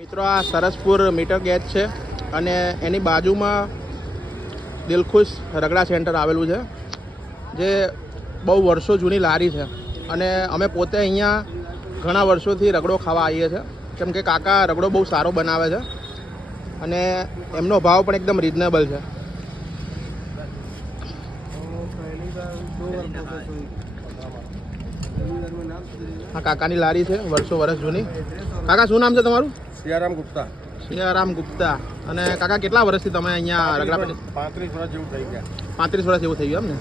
મિત્રો, આ Saraspur metre gauge છે અને એની બાજુમાં દિલખુશ રગડા સેન્ટર આવેલું છે, જે બહુ વર્ષો જૂની લારી છે. અને અમે પોતે અહીંયા ઘણા વર્ષોથી રગડો ખાવા આવીએ છીએ. કેમ કે કાકા રગડો બહુ સારો બનાવે છે અને એમનો ભાવ પણ એકદમ રિઝનેબલ છે. હા કાકાની લારી છે, વર્ષો વર્ષ જૂની. કાકા, શું નામ છે તમારું? સિયારામ ગુપ્તા. સિયારામ ગુપ્તા. અને કાકા કેટલા વર્ષથી તમે અહીંયા રગડા પેટી પાંત્રીસ વર્ષ જેવું થઈ ગયા. પાંત્રીસ વર્ષ જેવું થઈ ગયું એમ ને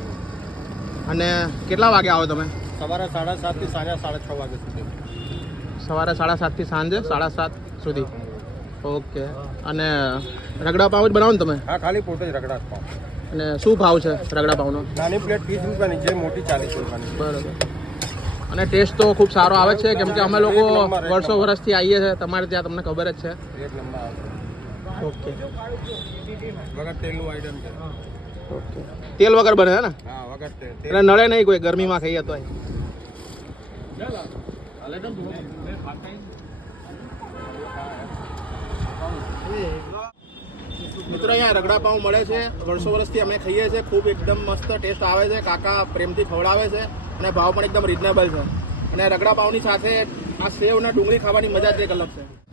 અને કેટલા વાગે આવો તમે? સવારે સાડા સાતથી સાંજે સાડા છ વાગે સુધી. સવારે સાડા સાતથી સાંજે સાડા સાત સુધી. ઓકે. અને રગડા પાવ જ બનાવો ને તમે? હા ખાલી પોતે જ રગડા પાવ અને શું ભાવ છે રગડા પાવનો નાની પ્લેટ ત્રીસ રૂપિયાની જે મોટી ચાલીસ રૂપિયાની બરાબર. અને ટેસ્ટ તો ખૂબ સારો આવે છે. કેમ કે અમે લોકો વર્ષો વર્ષથી આવીએ છીએ તમારે ત્યાં તમને ખબર જ છે. ઓકે વગર તેલનું આઈટમ છે. ઓકે તેલ વગર બને છે ને? વગર તેલ. તેલ એટલે નળે નહીં કોઈ ગરમીમાં ખાઈએ તો. મિત્રો, અહીંયા રગડા પાઉં મળે છે. વર્ષો વર્ષથી અમે ખાઈએ છીએ. ખૂબ એકદમ મસ્ત ટેસ્ટ આવે છે. કાકા પ્રેમથી ખવડાવે છે અને ભાવ પણ એકદમ રિઝનેબલ છે. અને રગડા પાઉંની સાથે આ સેવ અને ડુંગળી ખાવાની મજા જ એક અલગ છે.